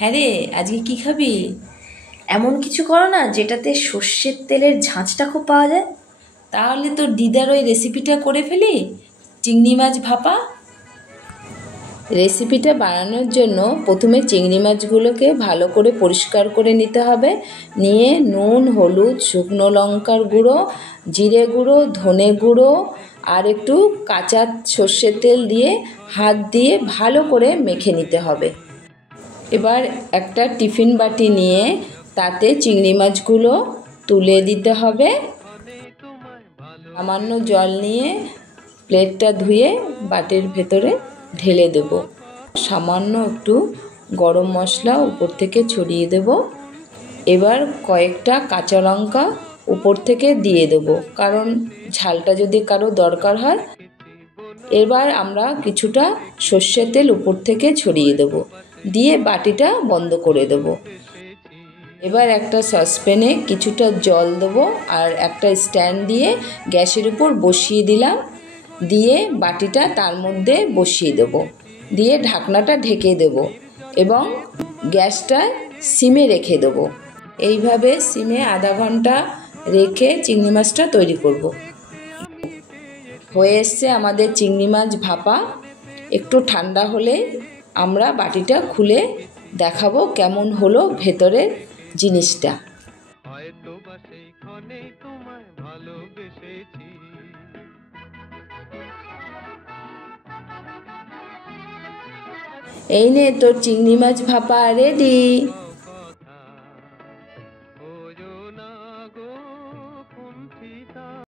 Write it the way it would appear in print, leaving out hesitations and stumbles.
হ্যাঁ রে, আজকে কি খাবি? এমন কিছু করো না যেটাতে সর্ষের তেলের ঝাঁঝটা খুব পাওয়া যায়। তাহলে তোর দিদার ওই রেসিপিটা করে ফেলি, চিংড়ি মাছ ভাপা। রেসিপিটা বানানোর জন্য প্রথমে চিংড়ি মাছগুলোকে ভালো করে পরিষ্কার করে নিতে হবে। নিয়ে নুন, হলুদ, শুকনো লঙ্কার গুঁড়ো, জিরে গুঁড়ো, ধনে গুঁড়ো আর একটু কাঁচা সর্ষের তেল দিয়ে হাত দিয়ে ভালো করে মেখে নিতে হবে। এবার একটা টিফিন বাটি নিয়ে তাতে চিংড়ি মাছগুলো তুলে দিতে হবে। সামান্য জল নিয়ে প্লেটটা ধুয়ে বাটির ভেতরে ঢেলে দেব। সামান্য একটু গরম মশলা উপর থেকে ছড়িয়ে দেব। এবার কয়েকটা কাঁচা লঙ্কা উপর থেকে দিয়ে দেব, কারণ ঝালটা যদি কারো দরকার হয়। এবার আমরা কিছুটা সর্ষের তেল উপর থেকে ছড়িয়ে দেব, দিয়ে বাটিটা বন্ধ করে দেব। এবার একটা সসপ্যানে কিছুটা জল দেবো আর একটা স্ট্যান্ড দিয়ে গ্যাসের উপর বসিয়ে দিলাম। দিয়ে বাটিটা তার মধ্যে বসিয়ে দেব, দিয়ে ঢাকনাটা ঢেকে দেব এবং গ্যাসটা সিমে রেখে দেব। এইভাবে সিমে আধা ঘন্টা রেখে চিংড়ি মাছটা তৈরি করব। হয়ে এসছে আমাদের চিংড়ি মাছ ভাপা। একটু ঠান্ডা হলে আমরা বাটিটা খুলে দেখাবো কেমন হলো ভেতরের জিনিসটা। এই নে তোর চিংড়ি মাছ ভাপা রেডি।